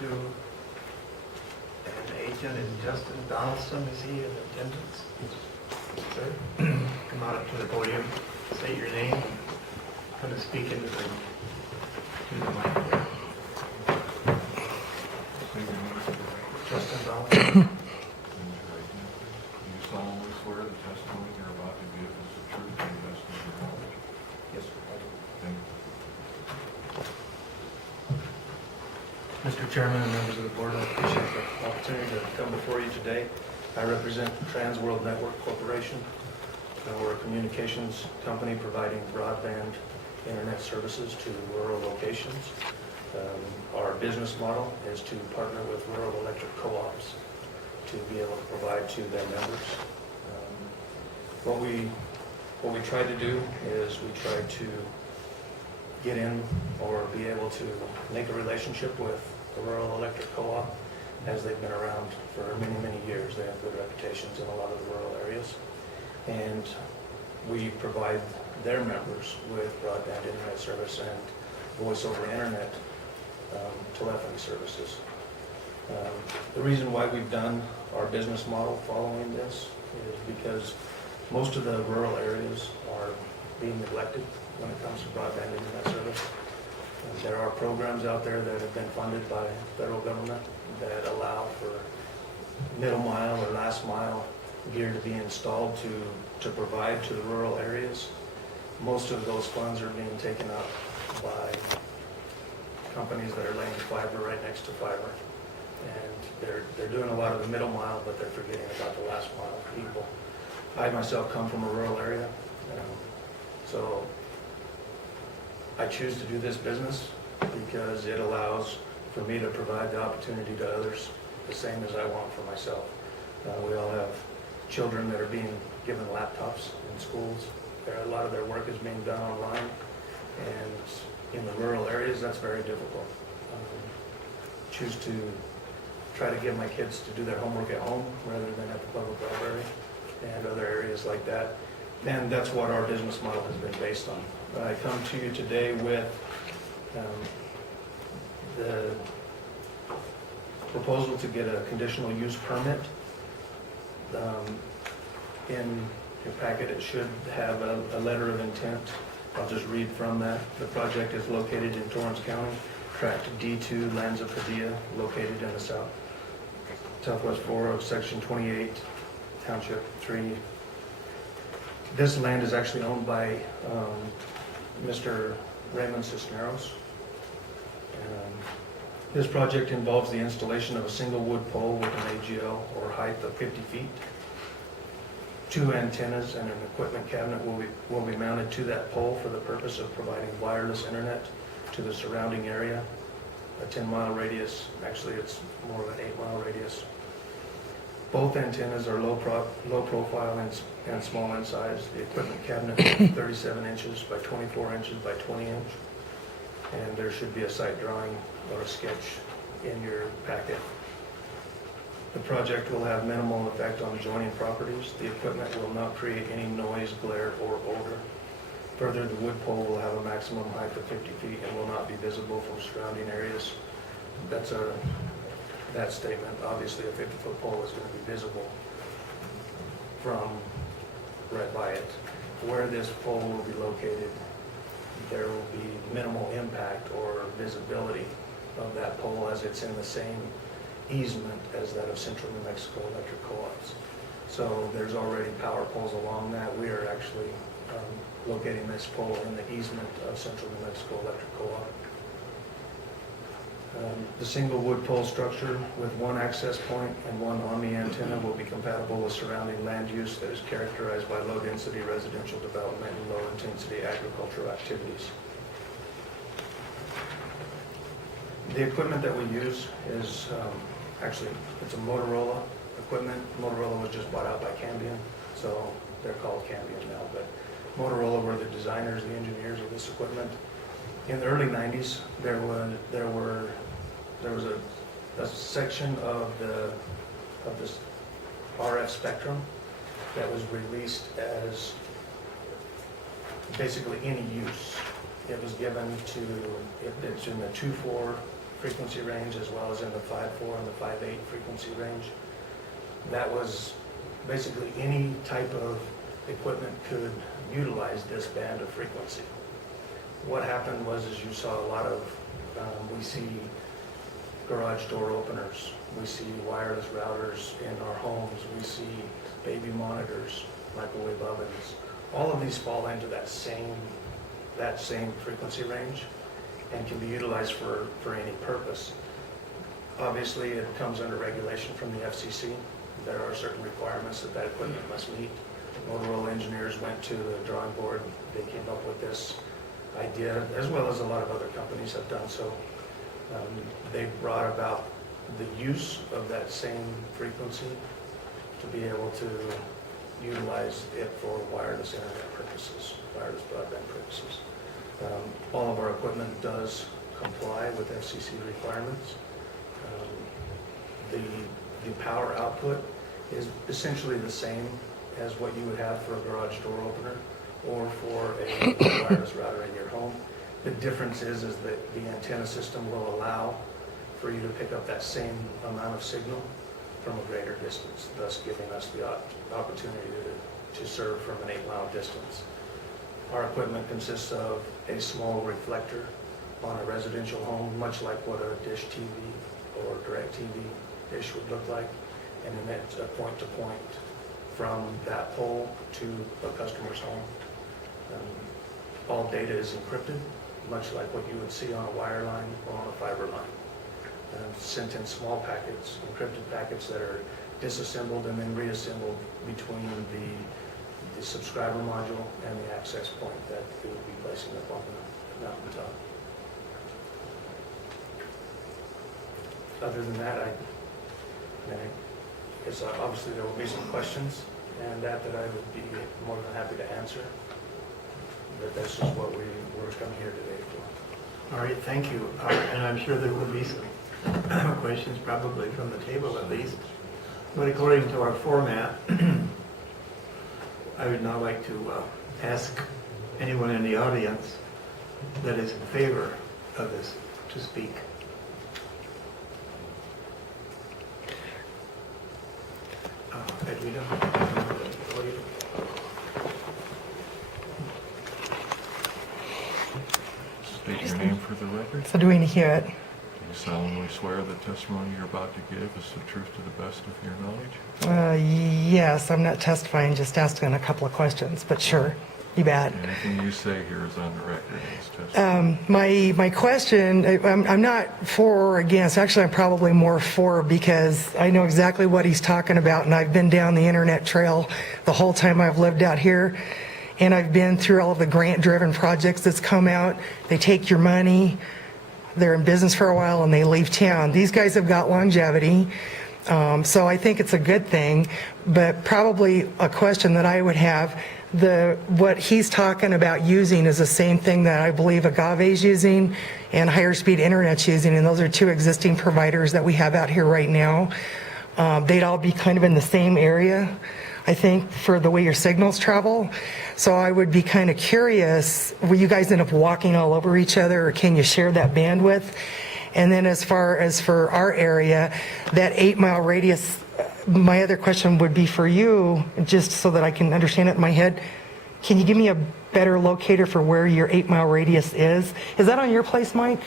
to an agent, and Justin Donaldson, is he in attendance? Sir, come out up to the podium, state your name, kind of speak into the mic there. Justin Donaldson. Do you solemnly swear the testimony you're about to give is the truth and the best of your knowledge? Yes, sir. I do. Thank you. Mr. Chairman and members of the board, I appreciate the opportunity to come before you today. I represent Trans World Network Corporation. We're a communications company providing broadband internet services to rural locations. Our business model is to partner with rural electric co-ops to be able to provide to their members. What we try to do is we try to get in or be able to make a relationship with the rural electric co-op, as they've been around for many, many years. They have good reputations in a lot of the rural areas. And we provide their members with broadband internet service and voice over internet telephony services. The reason why we've done our business model following this is because most of the rural areas are being neglected when it comes to broadband internet service. There are programs out there that have been funded by federal government that allow for middle mile or last mile gear to be installed to provide to the rural areas. Most of those funds are being taken up by companies that are laying fiber right next to fiber. And they're doing a lot of the middle mile, but they're forgetting about the last mile people. I myself come from a rural area, so I choose to do this business because it allows for me to provide the opportunity to others the same as I want for myself. We all have children that are being given laptops in schools. A lot of their work is being done online, and in the rural areas, that's very difficult. Choose to try to get my kids to do their homework at home rather than at the public library and other areas like that. And that's what our business model has been based on. I come to you today with the proposal to get a conditional use permit. In your packet, it should have a letter of intent. I'll just read from that. The project is located in Torrance County, tract D2, lands of Padilla, located in the southwest border of section 28, township 3. This land is actually owned by Mr. Raymond Cisneros. This project involves the installation of a single wood pole with an AGL or height of 50 feet. 2 antennas and an equipment cabinet will be mounted to that pole for the purpose of providing wireless internet to the surrounding area. A 10-mile radius, actually it's more of an 8-mile radius. Both antennas are low profile and small in size. The equipment cabinet is 37 inches by 24 inches by 20 inch. And there should be a site drawing or a sketch in your packet. The project will have minimal effect on adjoining properties. The equipment will not create any noise, glare, or odor. Further, the wood pole will have a maximum height of 50 feet and will not be visible from surrounding areas. That statement. Obviously, a 50-foot pole is going to be visible from right by it. Where this pole will be located, there will be minimal impact or visibility of that pole, as it's in the same easement as that of Central New Mexico Electric Co-ops. So there's already power poles along that. We are actually locating this pole in the easement of Central New Mexico Electric Co-op. The single wood pole structure with 1 access point and 1 Omni antenna will be compatible with surrounding land use that is characterized by low density residential development and low intensity agricultural activities. The equipment that we use is actually, it's a Motorola equipment. Motorola was just bought out by Cambian, so they're called Cambian now, but Motorola were the designers, the engineers of this equipment. In the early 90s, there was a section of this RF spectrum that was released as basically any use. It was given to, it's in the 2.4 frequency range as well as in the 5.4 and the 5.8 frequency range. That was basically any type of equipment could utilize this band of frequency. What happened was, as you saw a lot of, we see garage door openers, we see wireless routers in our homes, we see baby monitors, microwave ovens. All of these fall into that same frequency range and can be utilized for any purpose. Obviously, it comes under regulation from the FCC. There are certain requirements that that equipment must meet. Motorola engineers went to the drawing board. They came up with this idea, as well as a lot of other companies have done so. They brought about the use of that same frequency to be able to utilize it for wireless internet purposes, wireless broadband purposes. All of our equipment does comply with FCC requirements. The power output is essentially the same as what you would have for a garage door opener or for a wireless router in your home. The difference is that the antenna system will allow for you to pick up that same amount of signal from a greater distance, thus giving us the opportunity to serve from an 8-mile distance. Our equipment consists of a small reflector on a residential home, much like what a dish TV or direct TV dish would look like, and then it's a point-to-point from that pole to a customer's home. All data is encrypted, much like what you would see on a wire line or on a fiber line. Sent in small packets, encrypted packets that are disassembled and then reassembled between the subscriber module and the access point that it would be placing up on the mountaintop. Other than that, I guess obviously there will be some questions, and that I would be more than happy to answer. But this is what we're coming here today for. All right, thank you. And I'm sure there will be some questions, probably from the table at least. But according to our format, I would now like to ask anyone in the audience that is in favor of this to speak. Edwina? State your name for the record. So do we hear it? Do you solemnly swear the testimony you're about to give is the truth to the best of your knowledge? Yes, I'm not testifying, just asking a couple of questions, but sure, you bet. Anything you say here is on the record in this testimony. My question, I'm not for or against. Actually, I'm probably more for, because I know exactly what he's talking about, and I've been down the internet trail the whole time I've lived out here, and I've been through all of the grant-driven projects that's come out. They take your money, they're in business for a while, and they leave town. These guys have got longevity, so I think it's a good thing, but probably a question that I would have, what he's talking about using is the same thing that I believe Agave's using and Higher Speed Internet's using, and those are two existing providers that we have out here right now. They'd all be kind of in the same area, I think, for the way your signals travel. So I would be kind of curious, will you guys end up walking all over each other, or can you share that bandwidth? And then as far as for our area, that 8-mile radius, my other question would be for you, just so that I can understand it in my head. Can you give me a better locator for where your 8-mile radius is? Is that on your place, Mike?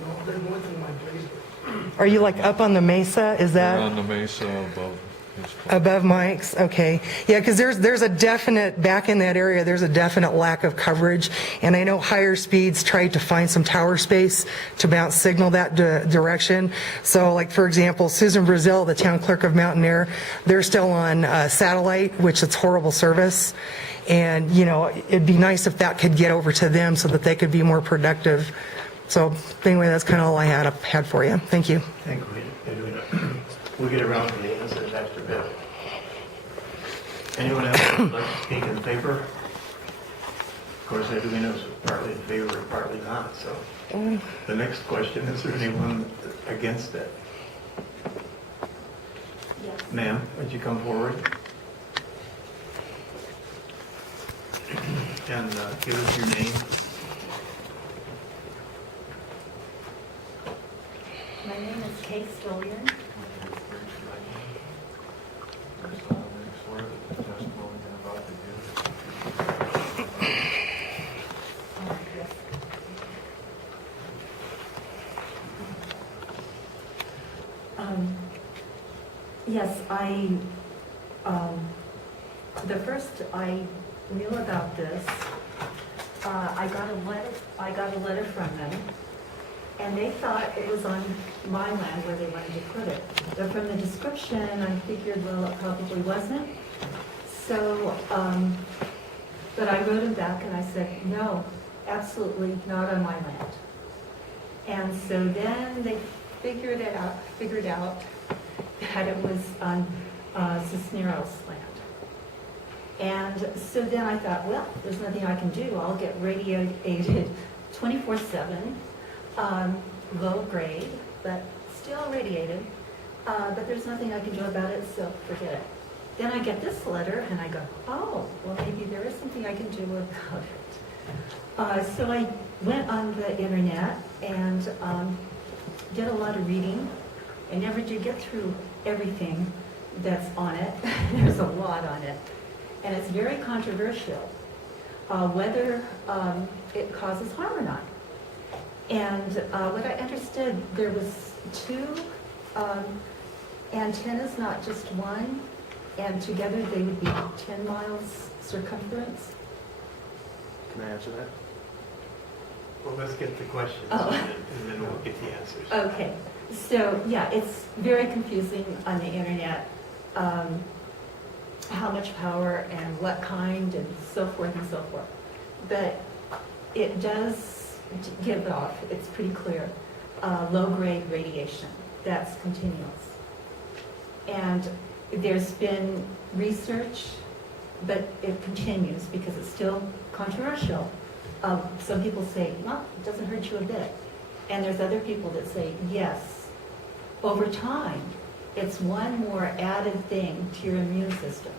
No, they're both in my place. Are you like up on the mesa? Is We're that on the mesa above his place. above Mike's? Okay. Yeah, because there's a definite, back in that area, there's a definite lack of coverage. And I know Higher Speeds tried to find some tower space to bounce signal that direction. So like, for example, Susan Brazil, the town clerk of Mountain Air, they're still on satellite, which is horrible service. And, you know, it'd be nice if that could get over to them so that they could be more productive. So anyway, that's kind of all I had for you. Thank you. Thank you, Edwina. We'll get around to the answers after a bit. Anyone else who would like to speak in favor? Of course, Edwina's partly in favor and partly not, so. The next question, is there anyone against it? Yes. Ma'am, would you come forward? And give us your name. Okay, still here? Do solemnly swear that the testimony you're about to give is the truth to the best of your Yes. Yes, the first I knew about this, I got a letter from them, and they thought it was on my land where they wanted to put it. But from the description, I figured, well, it probably wasn't. So, but I wrote them back and I said, no, absolutely not on my land. And so then they figured out that it was on Cisneros land. And so then I thought, well, there's nothing I can do. I'll get radiated 24/7, low grade, but still radiated. But there's nothing I can do about it, so forget it. Then I get this letter and I go, oh, well, maybe there is something I can do about it. So I went on the internet and did a lot of reading. I never did get through everything that's on it. There's a lot on it. And it's very controversial whether it causes harm or not. And what I understood, there was two antennas, not just one, and together they would be 10 miles circumference. Can I answer that? Well, let's get the questions Oh. and then we'll get the answers. Okay, so yeah, it's very confusing on the internet, how much power and what kind and so forth and so forth. But it does give off, it's pretty clear, low-grade radiation that's continuous. And there's been research, but it continues because it's still controversial. Some people say, well, it doesn't hurt you a bit. And there's other people that say, yes, over time, it's one more added thing to your immune system.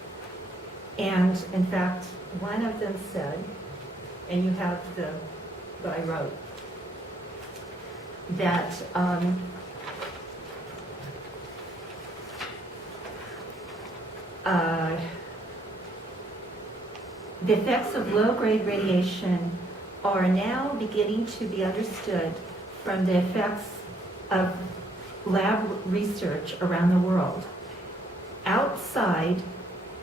And in fact, one of them said, and you have what I wrote, that the effects of low-grade radiation are now beginning to be understood from the effects of lab research around the world. Outside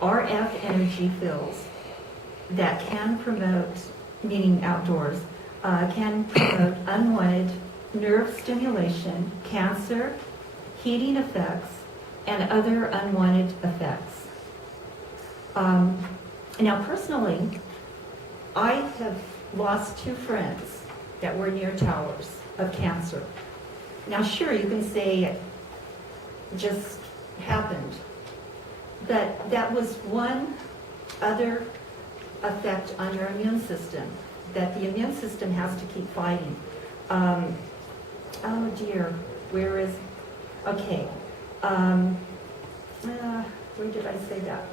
RF energy fields that can promote, meaning outdoors, can promote unwanted nerve stimulation, cancer, heating effects, and other unwanted effects. Now, personally, I have lost 2 friends that were near towers of cancer. Now, sure, you can say it just happened, but that was one other effect on your immune system, that the immune system has to keep fighting. Oh dear, where is, okay, where did I say that?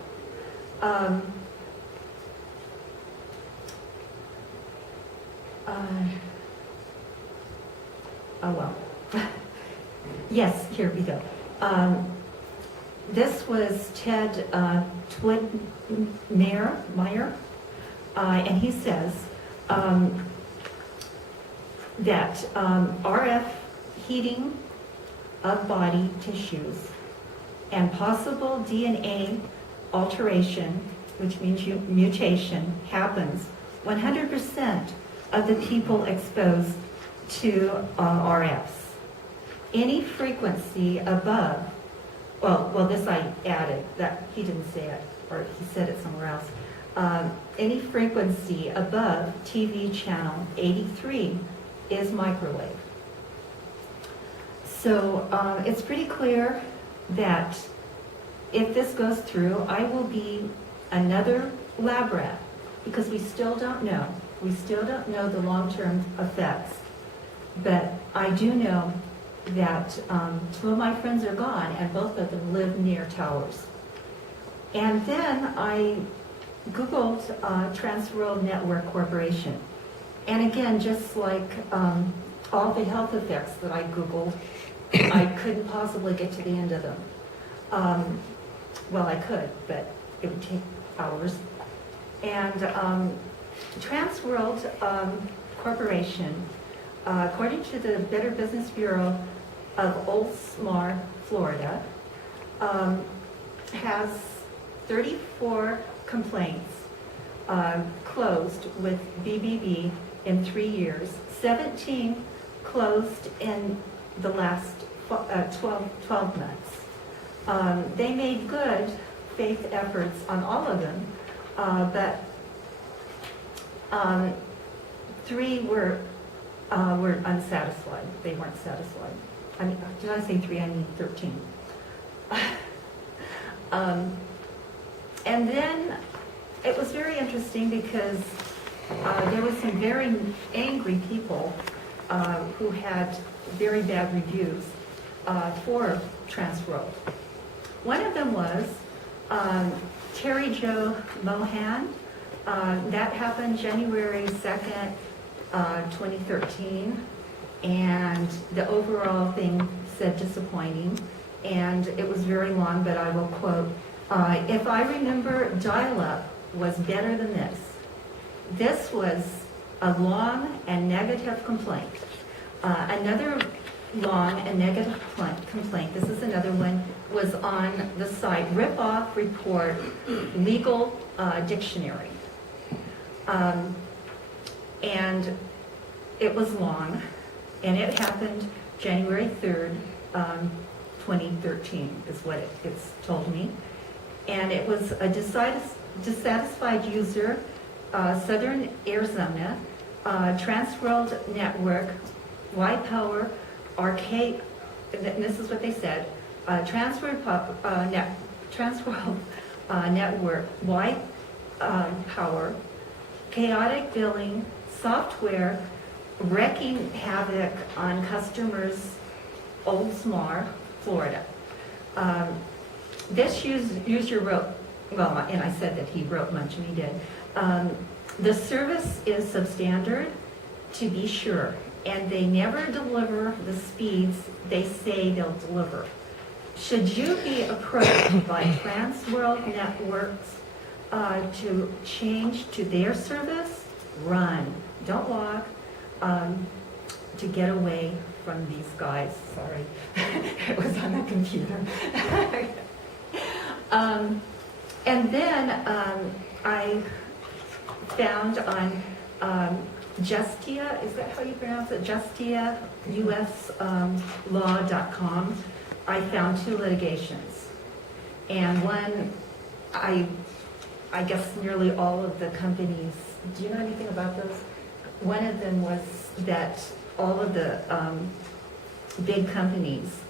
Oh well. Yes, here we go. This was Ted Meyer, and he says that RF heating of body tissues and possible DNA alteration, which means mutation, happens 100% of the people exposed to RFs. Any frequency above, well, this I added, that he didn't say it, or he said it somewhere else. Any frequency above TV channel 83 is microwave. So it's pretty clear that if this goes through, I will be another lab rat, because we still don't know. We still don't know the long-term effects. But I do know that 2 of my friends are gone, and both of them live near towers. And then I Googled Trans World Network Corporation. And again, just like all the health effects that I Googled, I couldn't possibly get to the end of them. Well, I could, but it would take hours. And Transworld Corporation, according to the Better Business Bureau of Oldsmar, Florida, has 34 complaints closed with BBB in 3 years, 17 closed in the last 12 months. They made good faith efforts on all of them, but 3 were unsatisfied. They weren't satisfied. I mean, did I say 3? I mean 13. And then it was very interesting because there was some very angry people who had very bad reviews for Transworld. One of them was Terry Jo Mohan. That happened January 2nd, 2013. And the overall thing said disappointing. And it was very long, but I will quote, if I remember, dial-up was better than this. This was a long and negative complaint. Another long and negative complaint, this is another one, was on the site Rip-Off Report Legal Dictionary. And it was long, and it happened January 3rd, 2013 is what it's told me. And it was a dissatisfied user, Southern Arizona, Transworld Network, Y-Power, Arcade, and this is what they said, Transworld Network, Y-Power, chaotic billing, software, wreaking havoc on customers, Oldsmar, Florida. This user wrote, well, and I said that he wrote much, and he did. The service is substandard, to be sure, and they never deliver the speeds they say they'll deliver. Should you be approached by Transworld Networks to change to their service, run. Don't walk, to get away from these guys. Sorry, it was on the computer. And then I found on Justia, is that how you pronounce it? JustiaUSLaw.com. I found 2 litigations. And one, I guess nearly all of the companies, do you know anything about those? One of them was that all of the big companies,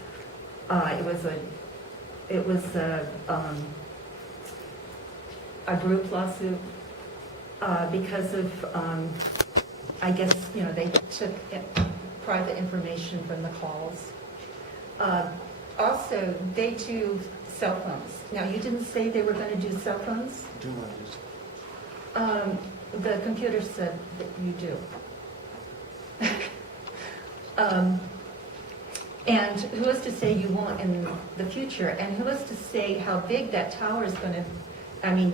it was a group lawsuit because of, I guess, they took private information from the calls. Also, they do cell phones. Now, you didn't say they were going to do cell phones? Do not use The computer said that you do. And who is to say you won't in the future? And who is to say how big that tower is going to,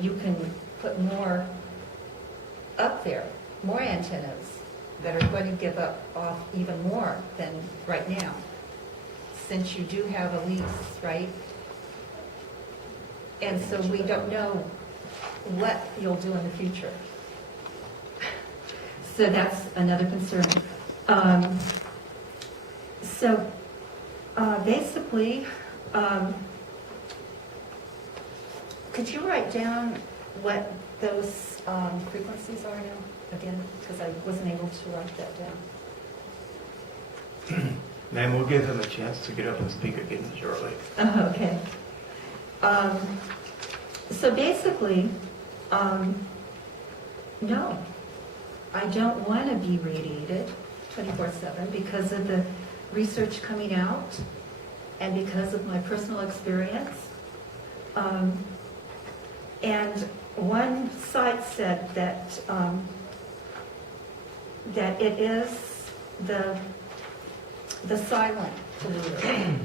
you can put more up there, more antennas that are going to give off even more than right now, since you do have a lease, right? And so we don't know what you'll do in the future. So that's another concern. Basically, could you write down what those frequencies are now again? Because I wasn't able to write that down. Ma'am, we'll give him a chance to get up and speak again shortly. Okay. So basically, no, I don't want to be radiated 24/7 because of the research coming out and because of my personal experience. And one site said that that it is the silent polluter.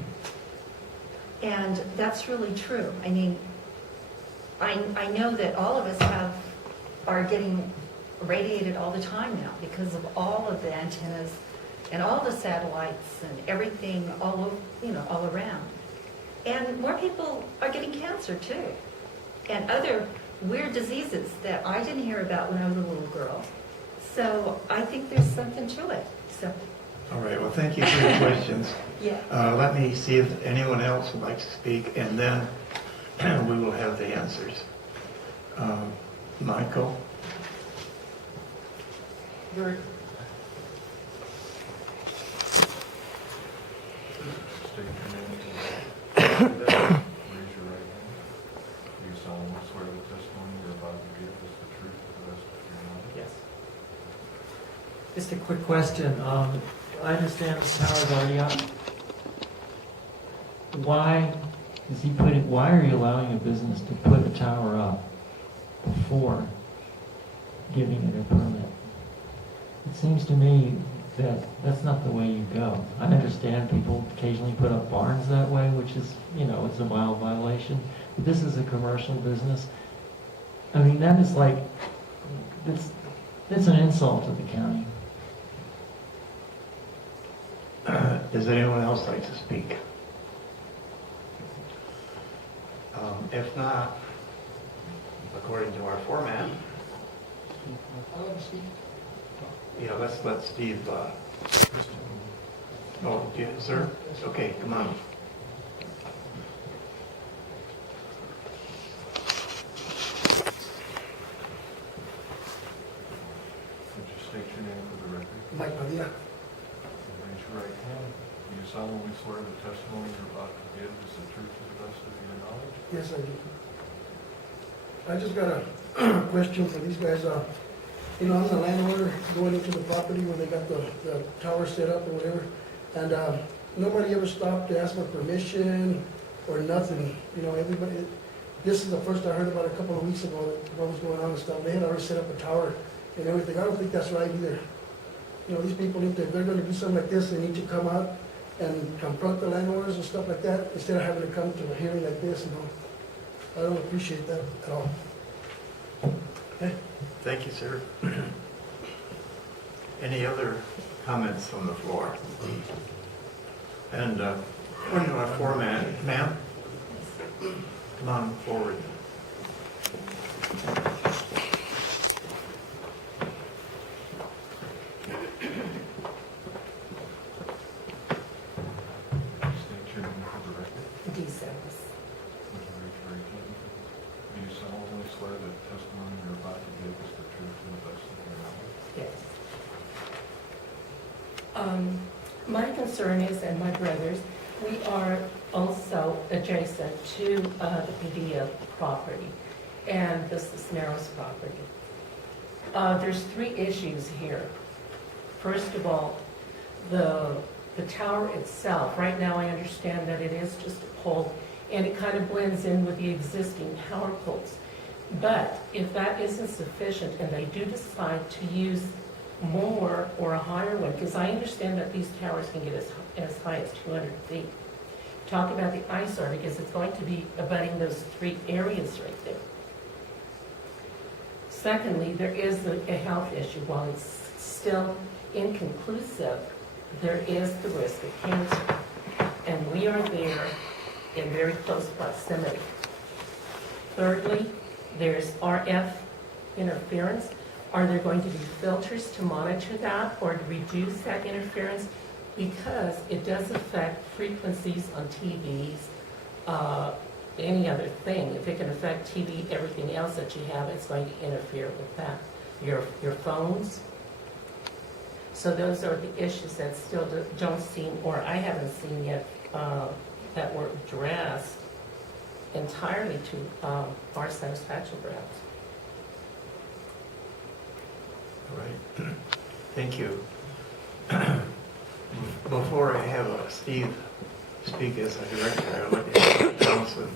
And that's really true. I mean, I know that all of us are getting radiated all the time now because of all of the antennas and all the satellites and everything all over, all around. And more people are getting cancer too, and other weird diseases that I didn't hear about when I was a little girl. So I think there's something to it. So, All right, well, thank you for your questions. yeah. Let me see if anyone else would like to speak, and then we will have the answers. Michael? State your name and raise your right hand. Do you solemnly swear the testimony you're about to give is the truth to the best of your knowledge? Yes. Just a quick question. I understand the tower's already up. Why are you allowing a business to put a tower up before giving it a permit? It seems to me that that's not the way you go. I understand people occasionally put up barns that way, which is, it's a mild violation. But this is a commercial business. I mean, that is like, it's an insult to the county. Does anyone else like to speak? If not, according to our format, yeah, let's let Steve, yeah, sir? Okay, come on. Would you state your name for the record? Mike Padilla. And raise your right hand. Do you solemnly swear the testimony you're about to give is the truth to the best of your knowledge? Yes, I do. I just got a question for these guys. I'm the landowner going into the property where they got the tower set up or whatever, and nobody ever stopped to ask for permission or nothing. Everybody. This is the first I heard about a couple of weeks ago what was going on and stuff. They had already set up a tower and everything. I don't think that's right either. These people need to, if they're going to do something like this, they need to come out and confront the landowners and stuff like that instead of having to come to a hearing like this. I don't appreciate that at all. Okay. Thank you, sir. Any other comments from the floor? And according to our format, ma'am, come on forward. State your name for the record. D-Service. Would you raise your right hand? Do you solemnly swear that the testimony you're about to give is the truth to the best of your knowledge? Yes. My concern is, and my brother's, we are also adjacent to the Padilla property and the Cisneros property. There's 3 issues here. First of all, the tower itself. Right now, I understand that it is just a pole, and it kind of blends in with the existing power poles. But if that isn't sufficient, and they do decide to use more or a higher one, because I understand that these towers can get as high as 200 feet. Talk about the eyesore, because it's going to be abutting those 3 areas right there. Secondly, there is a health issue. While it's still inconclusive, there is the risk of cancer. And we are there in very close proximity. Thirdly, there's RF interference. Are there going to be filters to monitor that or to reduce that interference? Because it does affect frequencies on TVs, any other thing. If it can affect TV, everything else that you have, it's going to interfere with that. Your phones. So those are the issues that still don't seem, or I haven't seen yet, that were addressed entirely to our satisfaction, perhaps. All right. Thank you. Before I have Steve speak as a director, I'd like to have Johnson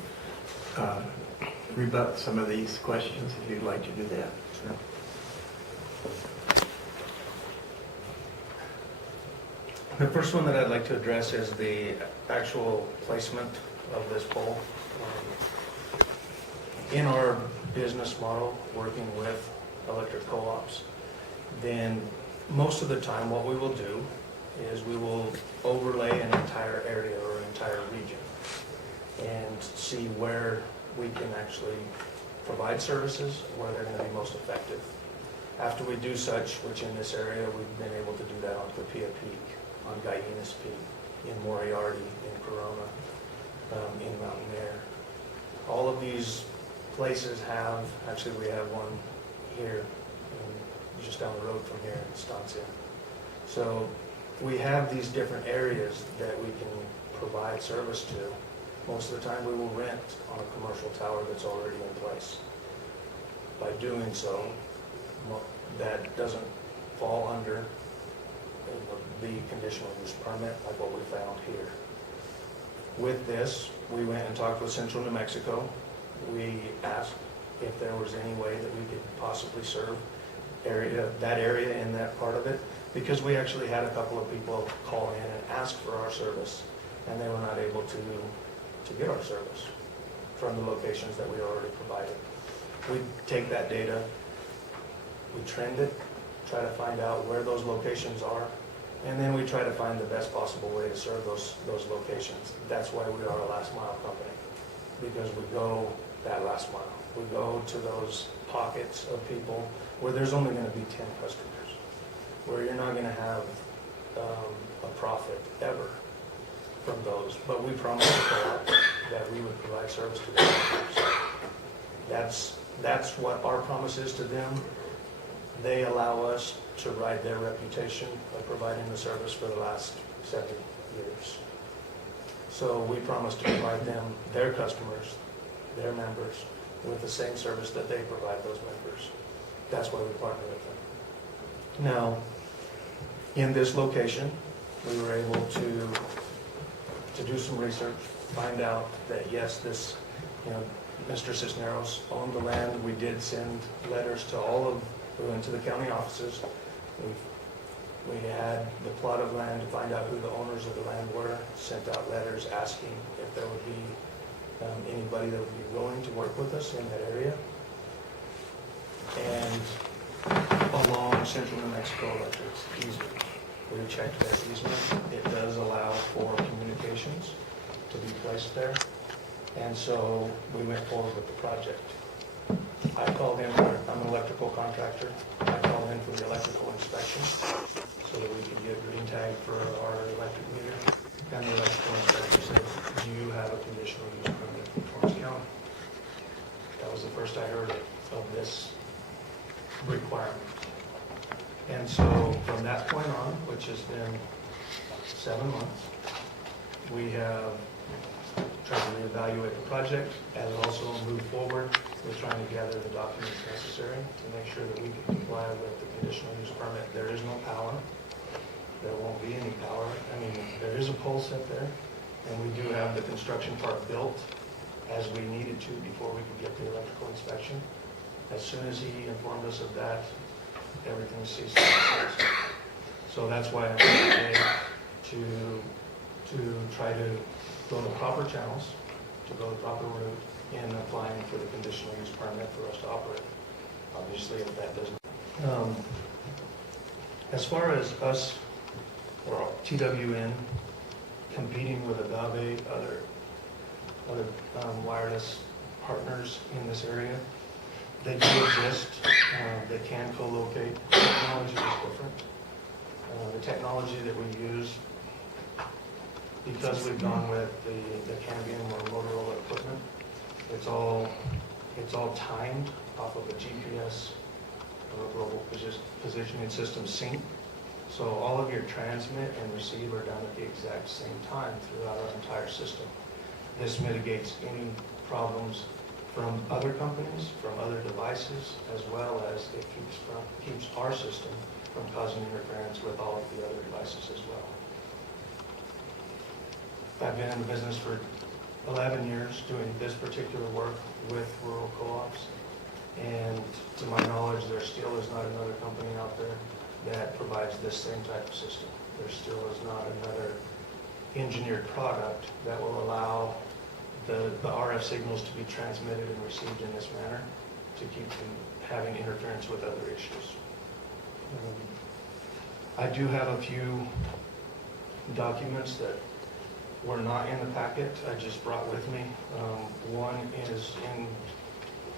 rebut some of these questions, if you'd like to do that. The first one that I'd like to address is the actual placement of this pole. In our business model, working with electric co-ops, then most of the time what we will do is we will overlay an entire area or an entire region and see where we can actually provide services, where they're going to be most effective. After we do such, which in this area, we've been able to do that on Papia Peak, on Gallinas Peak, in Moriarty, in Corona, in Mountain Air. All of these places have, actually we have one here, just down the road from here in Estancia. So we have these different areas that we can provide service to. Most of the time we will rent on a commercial tower that's already in place. By doing so, that doesn't fall under the conditional use permit like what we found here. With this, we went and talked with Central New Mexico. We asked if there was any way that we could possibly serve that area in that part of it, because we actually had a couple of people call in and ask for our service, and they were not able to get our service from the locations that we already provided. We take that data, we trend it, try to find out where those locations are, and then we try to find the best possible way to serve those locations. That's why we are a last mile company, because we go that last mile. We go to those pockets of people where there's only going to be 10 customers, where you're not going to have a profit ever from those. But we promised the co-op that we would provide service to the customers. That's what our promise is to them. They allow us to ride their reputation by providing the service for the last 7 years. So we promise to provide them, their customers, their members, with the same service that they provide those members. That's why we partner with them. Now, in this location, we were able to do some research, find out that yes, this, Mr. Cisneros owned the land. We did send letters to we went to the county offices. We had the plot of land to find out who the owners of the land were, sent out letters asking if there would be anybody that would be willing to work with us in that area. And along Central New Mexico Electric's easement, we checked that easement. It does allow for communications to be placed there. And so we went forward with the project. I called in, I'm an electrical contractor. I called in for the electrical inspection so that we could get green tag for our electric meter. And the electrical inspector said, do you have a conditional use permit from Torrance County? That was the first I heard of this requirement. And so from that point on, which has been 7 months, we have tried to reevaluate the project and also move forward with trying to gather the documents necessary to make sure that we can comply with the conditional use permit. There is no power. There won't be any power. I mean, there is a pole set there, and we do have the construction part built as we needed to before we could get the electrical inspection. As soon as he informed us of that, everything ceased. So that's why I'm here today to try to go the proper channels, to go the proper route in applying for the conditional use permit for us to operate. Obviously, if that doesn't. As far as us, or TWN, competing with Agave, other wireless partners in this area, they do exist. They can co-locate. The technology is different. The technology that we use, because we've gone with the Cambium or Motorola equipment, it's all timed off of a GPS or a global positioning system sync. So all of your transmit and receive are done at the exact same time throughout our entire system. This mitigates any problems from other companies, from other devices, as well as it keeps our system from causing interference with all of the other devices as well. I've been in the business for 11 years doing this particular work with rural co-ops, and to my knowledge, there still is not another company out there that provides this same type of system. there still is not another engineered product that will allow the RF signals to be transmitted and received in this manner to keep from having interference with other issues. I do have a few documents that were not in the packet, I just brought with me. One is in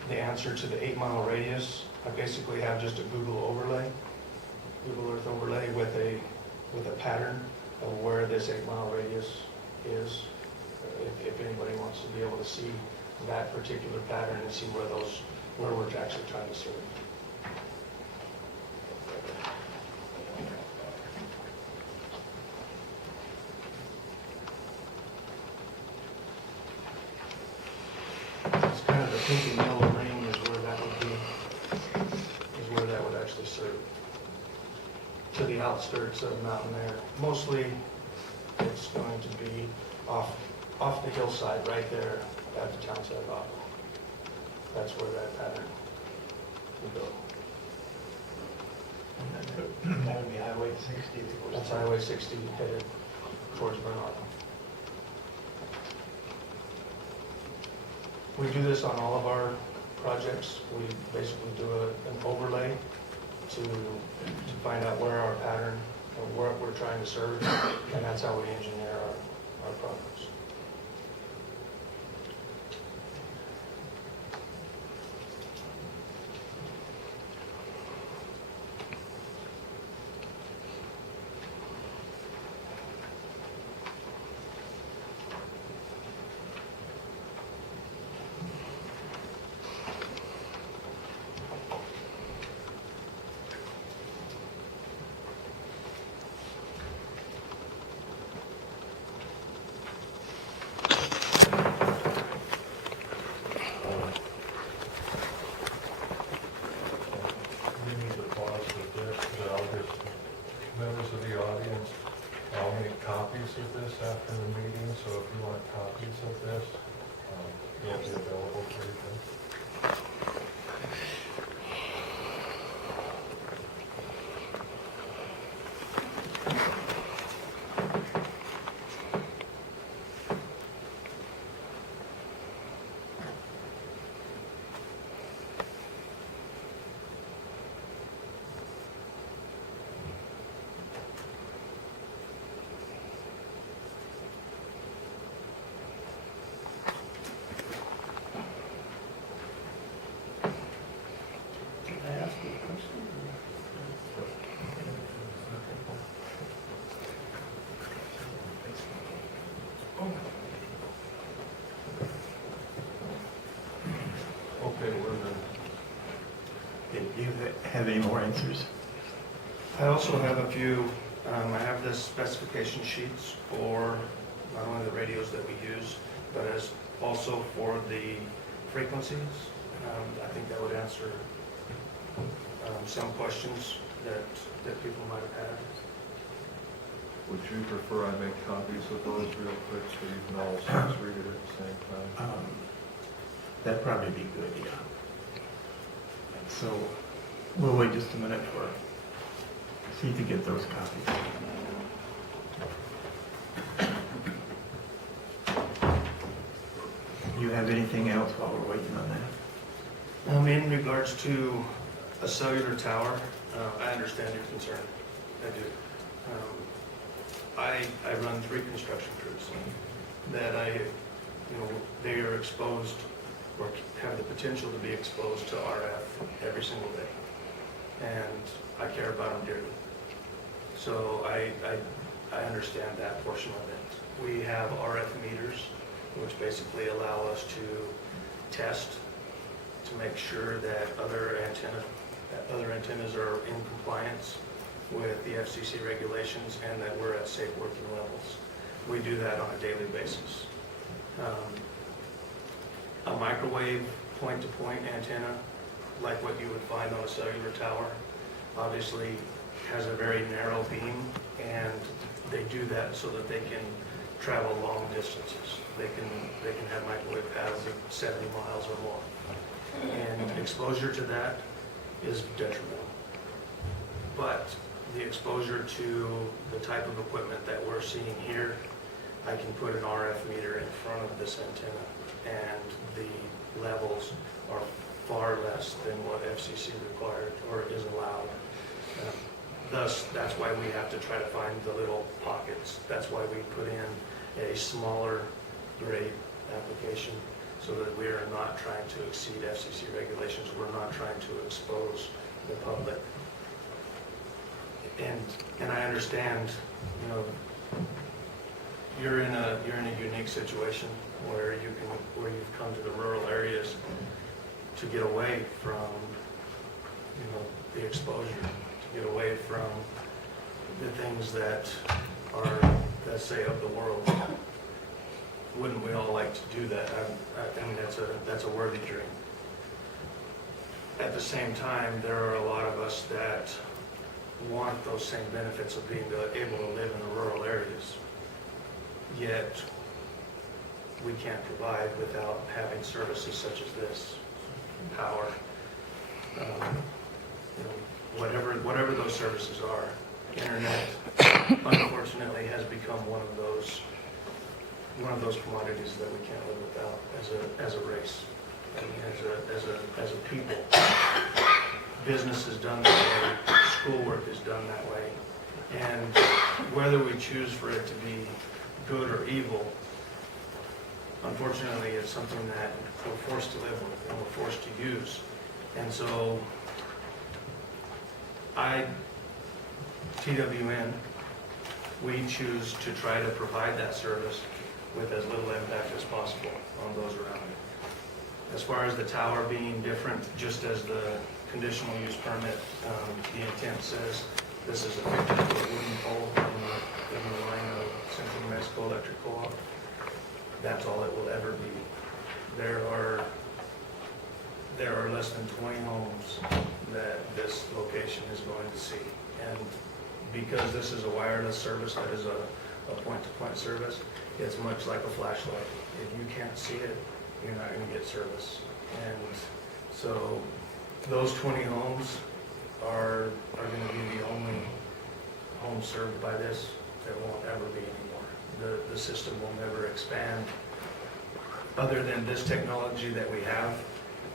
the answer to the 8-mile radius. I basically have just a Google Earth overlay with a pattern of where this 8-mile radius is. If anybody wants to be able to see that particular pattern and see where we're actually trying to serve. It's kind of the pink and yellow ring is where that would be, is where that would actually serve. To the outskirts of Mountain Air. Mostly it's going to be off the hillside right there at the town side bottom. That's where that pattern would go. And that would be Highway 60 that goes. That's Highway 60 headed towards Bernard. We do this on all of our projects. We basically do an overlay to find out where our pattern, or what we're trying to serve, and that's how we engineer our projects. We need to pause with this, but I'll get members of the audience, I'll make copies of this after the meeting, so if you want copies of this, they'll be available for you. Can I ask you a question? Okay, we're done. Do you have any more answers? I also have a few, I have the specification sheets for not only the radios that we use, but as also for the frequencies. I think that would answer some questions that people might have had. Would you prefer I make copies of those real quick so you can all six read it at the same time? That'd probably be good, yeah. So we'll wait just a minute for, see if you get those copies. Do you have anything else while we're waiting on that? In regards to a cellular tower, I understand your concern. I do. I run 3 construction crews that they are exposed or have the potential to be exposed to RF every single day. And I care about them dearly. So I understand that portion of it. We have RF meters, which basically allow us to test to make sure that other antennas are in compliance with the FCC regulations and that we're at safe working levels. We do that on a daily basis. A microwave point-to-point antenna, like what you would find on a cellular tower, obviously has a very narrow beam, and they do that so that they can travel long distances. They can have microwave paths of 70 miles or more. And exposure to that is detrimental. But the exposure to the type of equipment that we're seeing here, I can put an RF meter in front of this antenna, and the levels are far less than what FCC required or is allowed. Thus, that's why we have to try to find the little pockets. That's why we put in a smaller grade application, so that we are not trying to exceed FCC regulations. We're not trying to expose the public. And I understand, you know, you're in a unique situation where you've come to the rural areas to get away from, you know, the exposure, to get away from the things that are, let's say, of the world. Wouldn't we all like to do that? I mean, that's a worthy dream. At the same time, there are a lot of us that want those same benefits of being able to live in the rural areas. Yet, we can't provide without having services such as this, power, you know, whatever those services are. Internet, unfortunately, has become one of those commodities that we can't live without as a race, and as a people. Business is done that way, schoolwork is done that way, and whether we choose for it to be good or evil, unfortunately, it's something that we're forced to live with and we're forced to use. And so, TWN, we choose to try to provide that service with as little impact as possible on those around it. As far as the tower being different, just as the conditional use permit, the intent says this is a 50-foot wooden pole in the line of Central New Mexico Electric Co-op. That's all it will ever be. There are less than 20 homes that this location is going to see. And because this is a wireless service that is a point-to-point service, it's much like a flashlight. If you can't see it, you're not going to get service. And so those 20 homes are going to be the only homes served by this. There won't ever be anymore. The system will never expand. Other than this technology that we have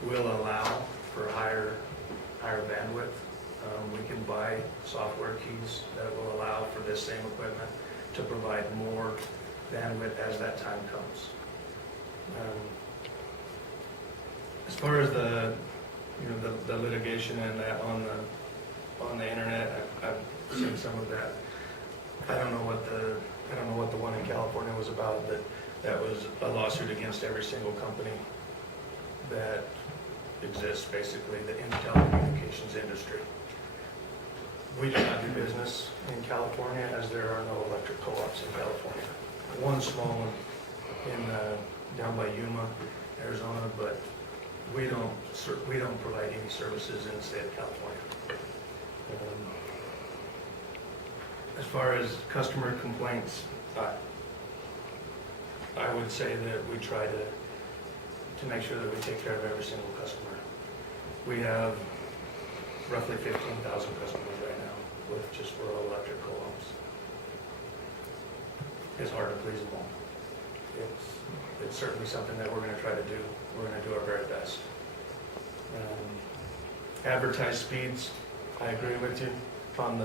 will allow for higher bandwidth. We can buy software keys that will allow for this same equipment to provide more bandwidth as that time comes. As far as the litigation and that on the internet, I've seen some of that. I don't know what the one in California was about. That was a lawsuit against every single company that exists, basically, in the telecommunications industry. We do not do business in California, as there are no electric co-ops in California. One small one down by Yuma, Arizona, but we don't provide any services in the state of California. As far as customer complaints, I would say that we try to make sure that we take care of every single customer. We have roughly 15,000 customers right now with just rural electric co-ops. It's hard to please them all. It's certainly something that we're going to try to do. We're going to do our very best. Advertised speeds, I agree with you on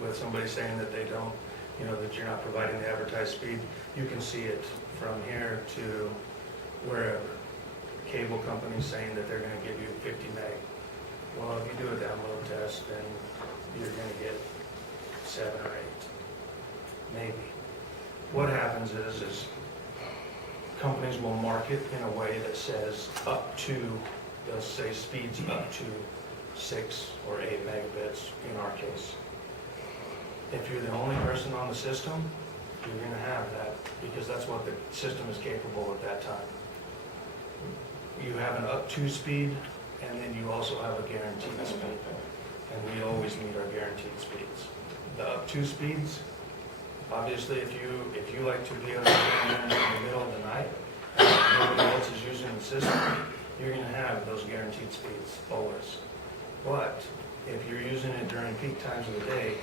with somebody saying that they don't, that you're not providing the advertised speed. You can see it from here to wherever. Cable companies saying that they're going to give you 50 meg. Well, if you do a download test, then you're going to get 7 or 8, maybe. What happens is companies will market in a way that says up to, they'll say speeds up to 6 or 8 megabits in our case. If you're the only person on the system, you're going to have that because that's what the system is capable at that time. You have an up to speed, and then you also have a guaranteed speed. And we always meet our guaranteed speeds. The up to speeds, obviously, if you like to be on the internet in the middle of the night, and nobody else is using the system, you're going to have those guaranteed speeds always. But if you're using it during peak times of the day,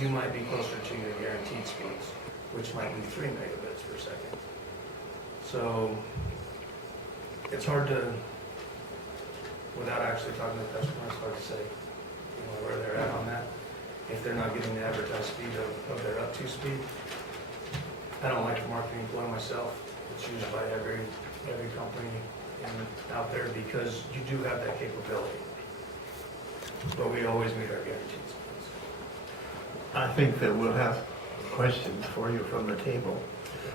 you might be closer to your guaranteed speeds, which might be 3 megabits per second. So it's hard to, without actually talking to the customer, it's hard to say, where they're at on that. If they're not getting the advertised speed of their up to speed. I don't like the marketing ploy myself. It's used by every company out there because you do have that capability. But we always meet our guaranteed speeds. I think that we'll have questions for you from the table.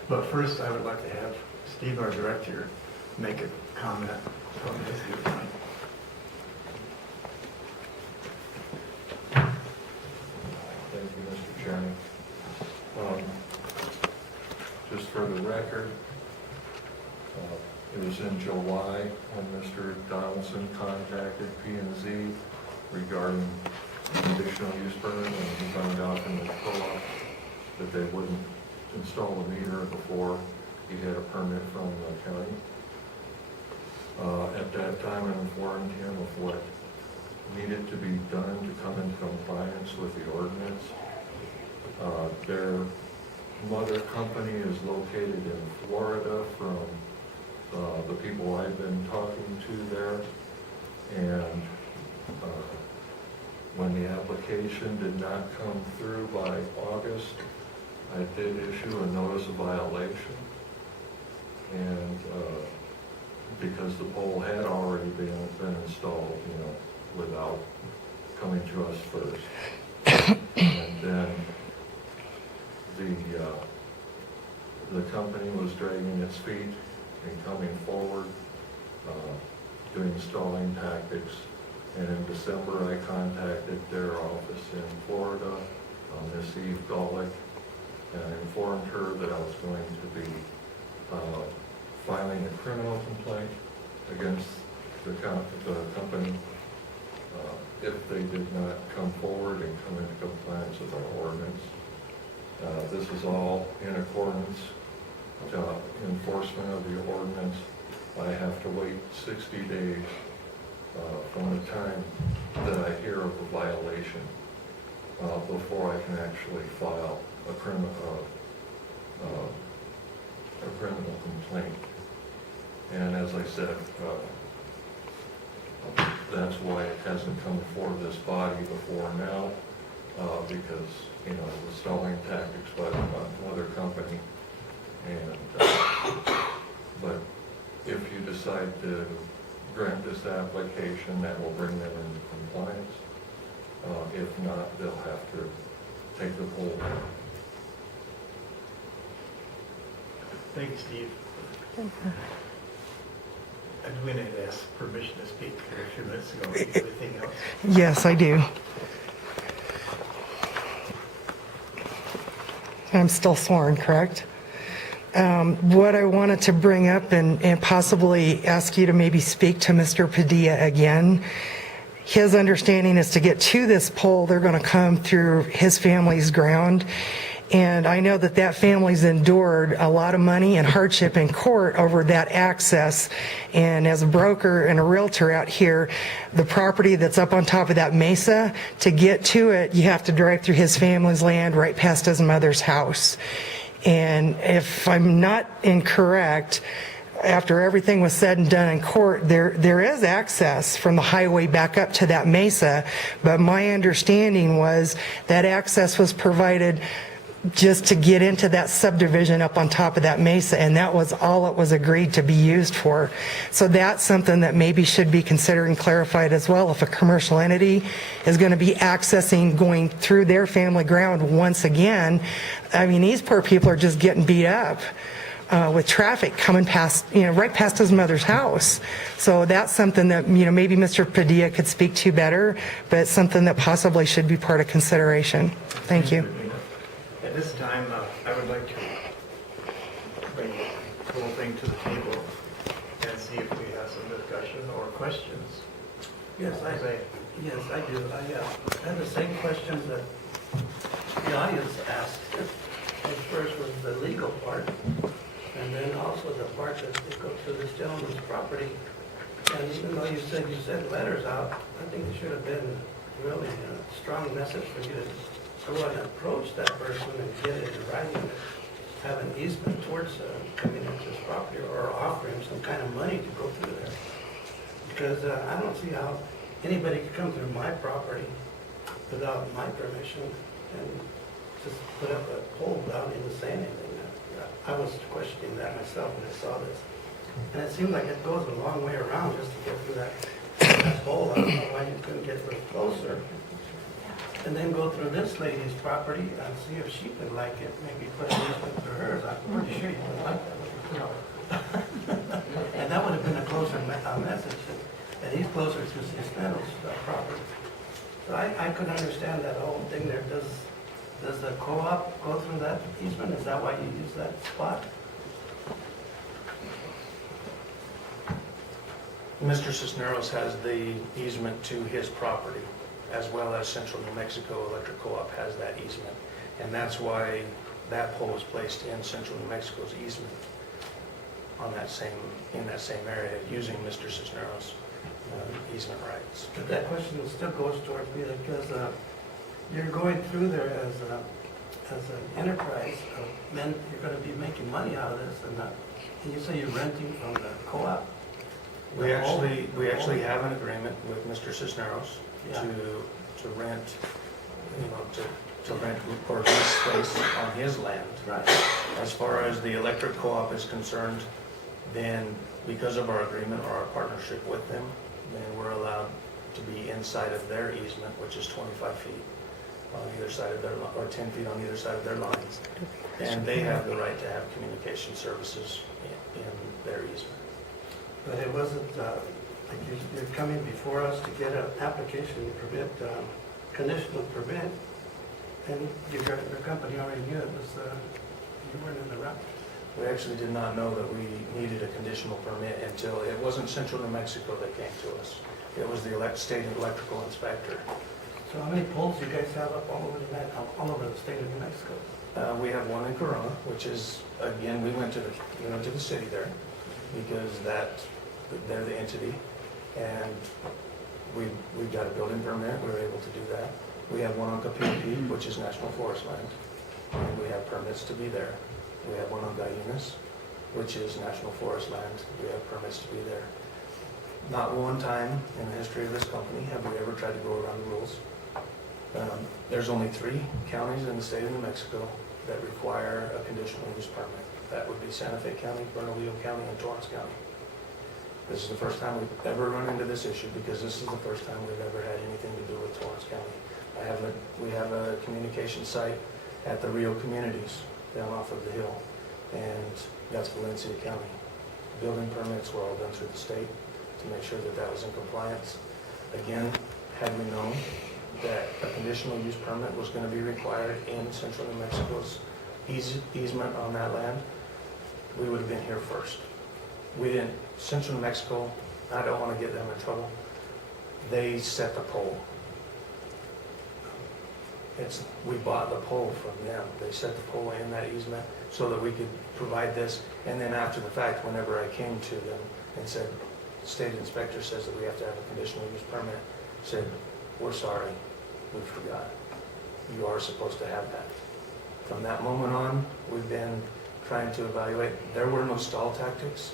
But first, I would like to have Steve, our director, make a comment from his viewpoint. Thank you, Mr. Chairman. Just for the record, it was in July when Mr. Donaldson contacted P&Z regarding conditional use permit, and he found out from the co-op that they wouldn't install the meter before he had a permit from the county. At that time, I informed him of what needed to be done to come into compliance with the ordinance. Their mother company is located in Florida from the people I've been talking to there. And when the application did not come through by August, I did issue a notice of violation. And because the pole had already been installed, without coming to us first. And then the company was dragging its feet and coming forward, doing stalling tactics. And in December, I contacted their office in Florida, Miss Eve Golick, and I informed her that I was going to be filing a criminal complaint against the company if they did not come forward and come into compliance with our ordinance. This is all in accordance to enforcement of the ordinance. I have to wait 60 days from the time that I hear of a violation before I can actually file a criminal complaint. And as I said, that's why it hasn't come before this body before now, because, the stalling tactics by another company. And, but if you decide to grant this application, that will bring them into compliance. If not, they'll have to take the pole down. Thank you, Steve. And we need to ask permission to speak a few minutes ago. Anything else? Yes, I do. I'm still sworn, correct? What I wanted to bring up and possibly ask you to maybe speak to Mr. Padilla again. His understanding is to get to this pole, they're going to come through his family's ground. And I know that that family's endured a lot of money and hardship in court over that access. And as a broker and a realtor out here, the property that's up on top of that mesa, to get to it, you have to drive through his family's land right past his mother's house. And if I'm not incorrect, after everything was said and done in court, there is access from the highway back up to that mesa. But my understanding was that access was provided just to get into that subdivision up on top of that mesa, and that was all it was agreed to be used for. So that's something that maybe should be considered and clarified as well. If a commercial entity is going to be accessing, going through their family ground once again, I mean, these poor people are just getting beat up with traffic coming past, right past his mother's house. So that's something that, maybe Mr. Padilla could speak to better, but it's something that possibly should be part of consideration. Thank you. At this time, I would like to bring the whole thing to the table and see if we have some discussion or questions. Yes, I do. I have the same questions that the audience asked. At first was the legal part, and then also the part that they go to this gentleman's property. And even though you said letters out, I think it should have been really strong message for you to go and approach that person and get it in writing, have an easement towards coming into his property or offer him some kind of money to go through there. Because I don't see how anybody could come through my property without my permission and just put up a pole without even saying anything. I was questioning that myself when I saw this. And it seemed like it goes a long way around just to get through that hole. I don't know why you couldn't get a little closer. And then go through this lady's property and see if she would like it, maybe put an easement to hers. I'm pretty sure you would like that. And that would have been a closer message. And he's closer to Cisneros' property. So I could understand that whole thing there. Does the co-op go through that easement? Is that why you use that spot? Mr. Cisneros has the easement to his property, as well as Central New Mexico Electric Co-op has that easement. And that's why that pole was placed in Central New Mexico's easement on in that same area, using Mr. Cisneros' easement rights. But that question still goes towards me because you're going through there as an enterprise. Then you're going to be making money out of this, and you say you're renting from the co-op. We actually have an agreement with Mr. Cisneros Yeah. to rent, to rent or lease space on his land. Right. As far as the electric co-op is concerned, then because of our agreement or our partnership with them, then we're allowed to be inside of their easement, which is 25 feet on either side of their, or 10 feet on either side of their lines. And they have the right to have communication services in their easement. But it wasn't, like you're coming before us to get an application permit, conditional permit, and your company already knew it was, you weren't in the route. We actually did not know that we needed a conditional permit until, it wasn't Central New Mexico that came to us. It was the state electrical inspector. So how many poles do you guys have up all over the state of New Mexico? We have one in Corona, which is, again, we went to the city there because they're the entity, and we got a building permit. We were able to do that. We have one on Capipi, which is National Forest Land, and we have permits to be there. We have one on Gallinas, which is National Forest Land. We have permits to be there. Not one time in the history of this company have we ever tried to go around the rules. There's only 3 counties in the state of New Mexico that require a conditional use permit. That would be Santa Fe County, Bernalillo County, and Torrance County. This is the first time we've ever run into this issue because this is the first time we've ever had anything to do with Torrance County. We have a communication site at the Rio Communities down off of the hill, and that's Valencia County. Building permits were all done through the state to make sure that that was in compliance. Again, had we known that a conditional use permit was going to be required in Central New Mexico's easement on that land, we would have been here first. We didn't. Central New Mexico, I don't want to get them in trouble, they set the pole. We bought the pole from them. They set the pole in that easement so that we could provide this. And then after the fact, whenever I came to them and said, state inspector says that we have to have a conditional use permit, said, we're sorry, we forgot. You are supposed to have that. From that moment on, we've been trying to evaluate. There were no stall tactics.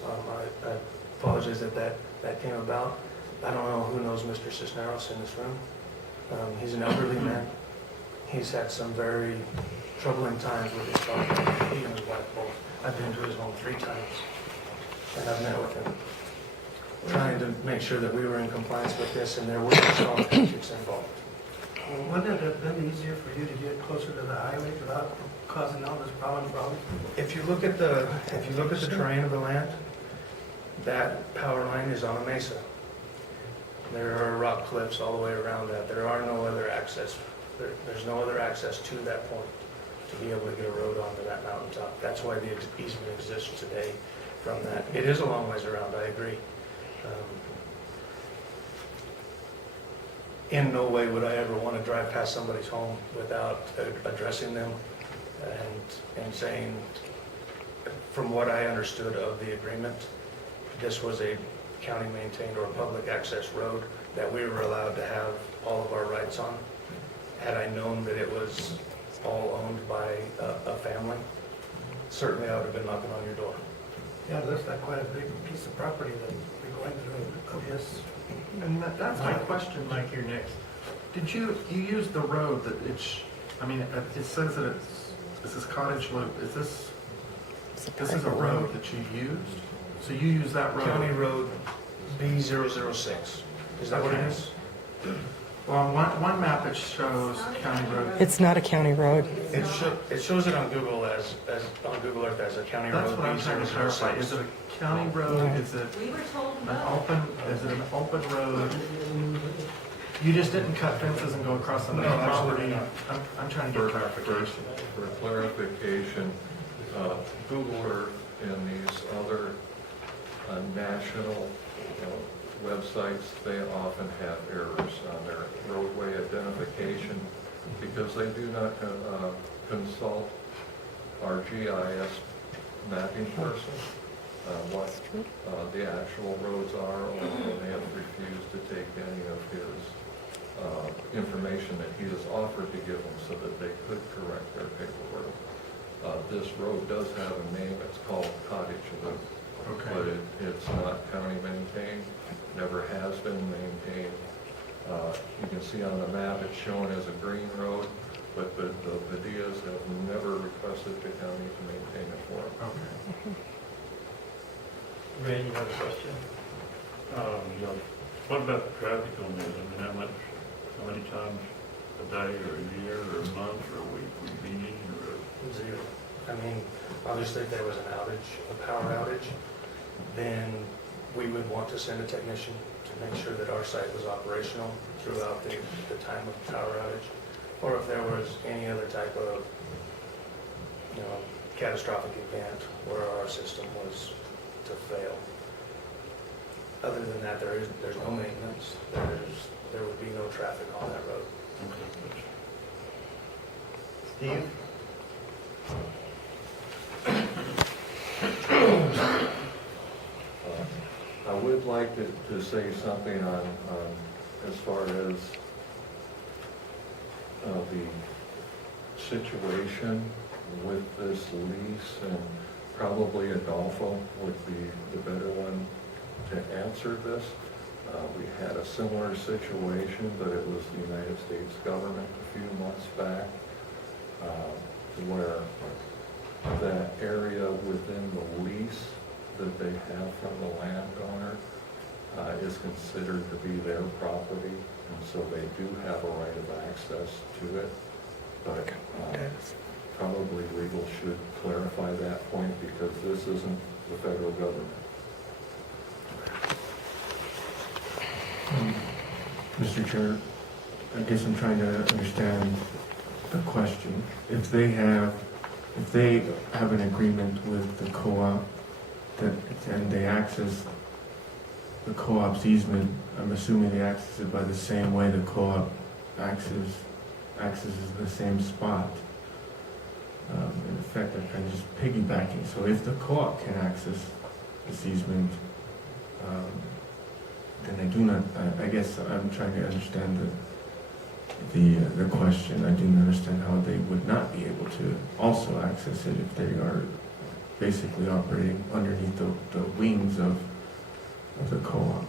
I apologize that came about. I don't know who knows Mr. Cisneros in this room. He's an elderly man. He's had some very troubling times with his stall tactics. He and his wife both. I've been to his home 3 times, and I've met with him, trying to make sure that we were in compliance with this, and there were no stall tactics involved. Wouldn't it have been easier for you to get closer to the highway without causing all this problem? If you look at the terrain of the land, that power line is on a mesa. There are rock cliffs all the way around that. There are no other access. There's no other access to that point to be able to get a road onto that mountaintop. That's why the easement exists today from that. It is a long ways around, I agree. In no way would I ever want to drive past somebody's home without addressing them and saying, from what I understood of the agreement, this was a county-maintained or public access road that we were allowed to have all of our rights on. Had I known that it was all owned by a family, certainly I would have been knocking on your door. Yeah, it looks like quite a big piece of property that we're going through. Yes. And that's my question, Mike, here next. Did you used the road that it says that this is Cottage Loop. This is a road that you used? So you use that road? County Road B006, is that what it is? Well, on one map it shows County Road. It's not a county road. It shows it on Google on Google Earth as a county road. That's what I'm trying to clarify. Is it a county road? Is it We were told is it an open road? You just didn't cut fences and go across the property? I'm trying to get clarification. For clarification, Google Earth and these other national websites, they often have errors on their roadway identification because they do not consult our GIS mapping person, what the actual roads are, or they have refused to take any of his information that he has offered to give them so that they could correct their paperwork. This road does have a name, it's called Cottage Loop. Okay. But it's not county maintained, never has been maintained. You can see on the map it's shown as a green road, but the Padilla's have never requested the county to maintain it for them. Okay. Ray, you have a question? Yeah. What about the traffic on this? I mean, how many times a day or a year or a month or a week would you be needing a road? Zero. I mean, obviously if there was an outage, a power outage, then we would want to send a technician to make sure that our site was operational throughout the time of the power outage. Or if there was any other type of, catastrophic event where our system was to fail. Other than that, there's no maintenance. There would be no traffic on that road. Steve? I would like to say something on as far as the situation with this lease, and probably Adolfo would be the better one to answer this. We had a similar situation, but it was the United States government a few months back, where that area within the lease that they have from the landowner is considered to be their property, and so they do have a right of access to it. But probably legal should clarify that point because this isn't the federal government. Mr. Chair, I guess I'm trying to understand the question. If they have an agreement with the co-op and they access the co-op's easement, I'm assuming they access it by the same way the co-op accesses the same spot. In effect, I'm kind of just piggybacking. So if the co-op can access this easement, then I do not, I guess I'm trying to understand the question. I do not understand how they would not be able to also access it if they are basically operating underneath the wings of the co-op.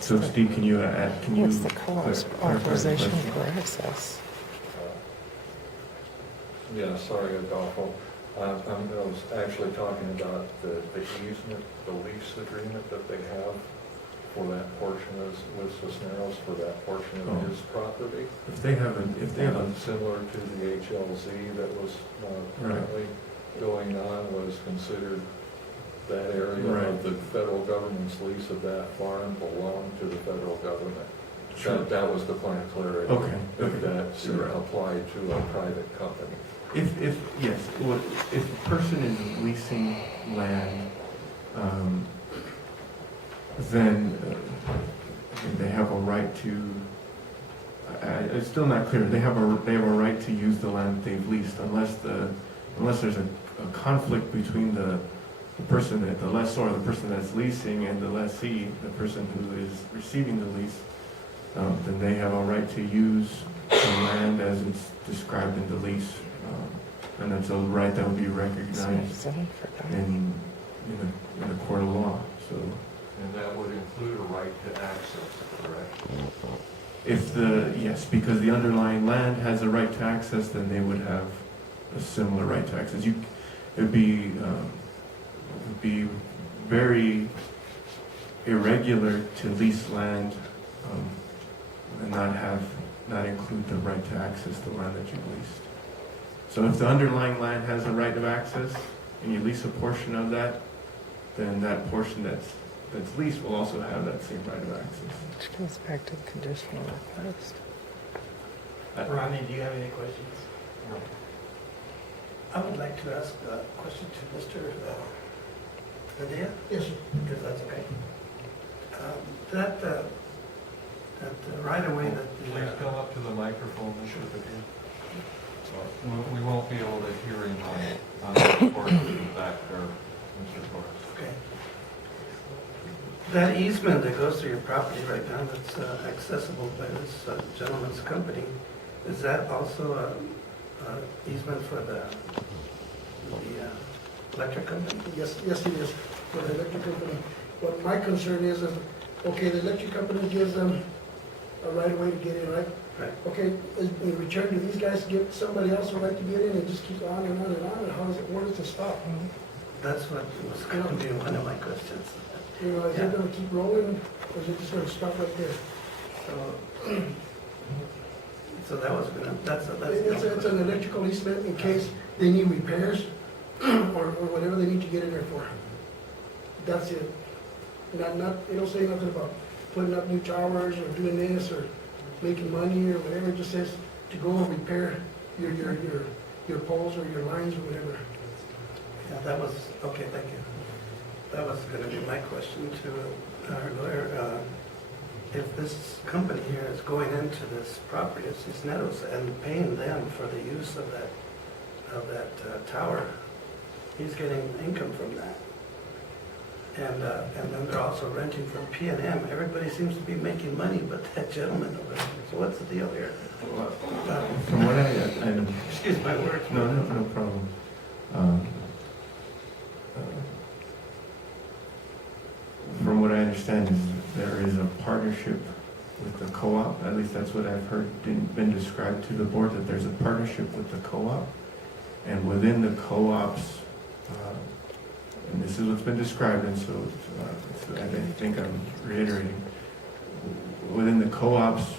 So Steve, can you add, What's the co-op's clarify the authorization question? for access? Yeah, sorry, Adolfo. I was actually talking about the easement, the lease agreement that they have for that portion with Cisneros for that portion of his property. If they have Similar to the HLZ that was currently going on, was considered that area of the federal government's lease of that farm belonged to the federal government. Sure. That was the point of clarity. Okay. If that applied to a private company. If a person is leasing land, then they have a right to. It's still not clear. They have a right to use the land they've leased, unless there's a conflict between the person the lessor, the person that's leasing, and the lessee, the person who is receiving the lease. then they have a right to use the land as it's described in the lease. And that's a right that would be recognized in the court of law. So And that would include a right to access, correct? yes, because the underlying land has a right to access, then they would have a similar right to access. It'd be very irregular to lease land and not include the right to access the land that you leased. So if the underlying land has a right of access and you lease a portion of that, then that portion that's leased will also have that same right of access. Which goes back to the conditional request. Ronnie, do you have any questions? I would like to ask a question to Mr. Padilla, Yes, sir. if that's okay. That right away that Please the, come up to the microphone, Mr. Padilla. We won't be able to hear him on the recording in the back there, Mr. Torrance. okay. That easement that goes through your property right now that's accessible by this gentleman's company, is that also a easement for the electric company? Yes, it is for the electric company. What my concern is, okay, the electric company gives them a right of way to get in, right? Right. Okay, in return, do these guys give somebody else a right to get in and just keep on and on and on, and how does it, where does it stop? That's what was going to be one of my questions. You know, is it gonna keep rolling, or is it just gonna stop right there? So that was gonna, that's. It's an electrical easement in case they need repairs, or whatever they need to get in there for. That's it. Not, it don't say nothing about putting up new towers, or doing this, or making money, or whatever, it just says to go and repair your poles, or your lines, or whatever. Yeah, that was, okay, thank you. That was gonna be my question to our lawyer. If this company here is going into this property of Cisneros and paying them for the use of that tower, he's getting income from that. And then they're also renting from P&M. Everybody seems to be making money but that gentleman over there. So what's the deal here? From what I Excuse my words. no problem. From what I understand is there is a partnership with the co-op, at least that's what I've heard been described to the board, that there's a partnership with the co-op. And within the co-ops, and this is what's been described, and so I think I'm reiterating, within the co-op's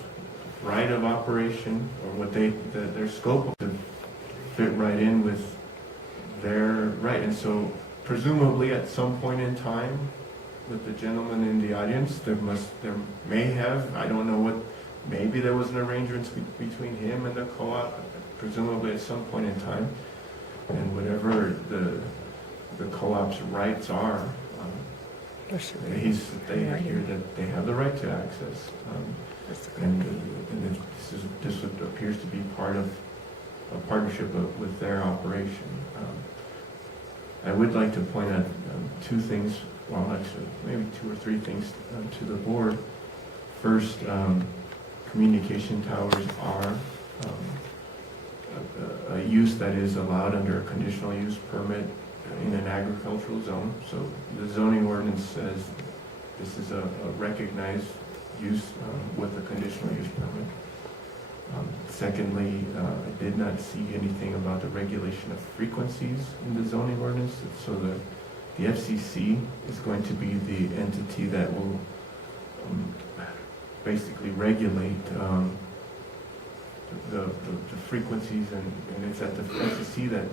right of operation, or what their scope to fit right in with their right. And so presumably at some point in time, with the gentleman in the audience, there may have, I don't know what, maybe there was an arrangement between him and the co-op, presumably at some point in time, and whatever the co-op's rights are, they hear that they have the right to access, and this appears to be part of a partnership with their operation. I would like to point out two things. Well, actually, maybe two or three things to the board. First, communication towers are a use that is allowed under a conditional use permit in an agricultural zone. So the zoning ordinance says this is a recognized use with a conditional use permit. Secondly, I did not see anything about the regulation of frequencies in the zoning ordinance. So the FCC is going to be the entity that will basically regulate the frequencies, and it's at the FCC that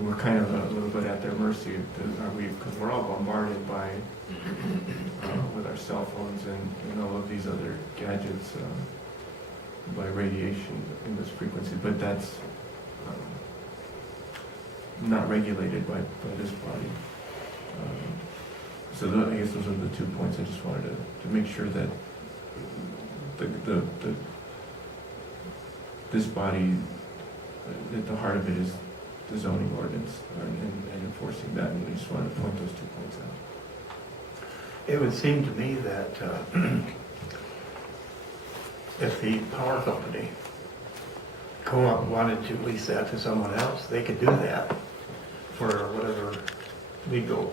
we're kind of a little bit at their mercy, because we're all bombarded by with our cell phones and all of these other gadgets by radiation in this frequency, but that's not regulated by this body. So I guess those are the 2 points I just wanted to make sure that this body, at the heart of it is the zoning ordinance and enforcing that, and I just wanted to point those 2 points out. It would seem to me that if the power company co-op wanted to lease that to someone else, they could do that for whatever legal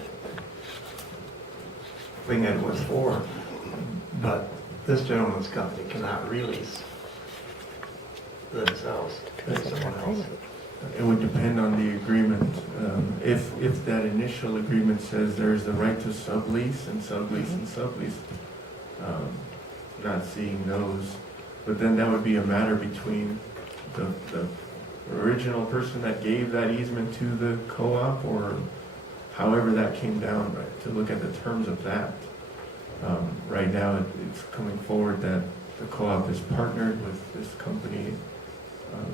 thing it was for. But this gentleman's company cannot release themselves to someone else. It would depend on the agreement. If that initial agreement says there's the right to sublease and sublease and sublease, not seeing those, but then that would be a matter between the original person that gave that easement to the co-op, or however that came down, right, to look at the terms of that. Right now, it's coming forward that the co-op is partnered with this company,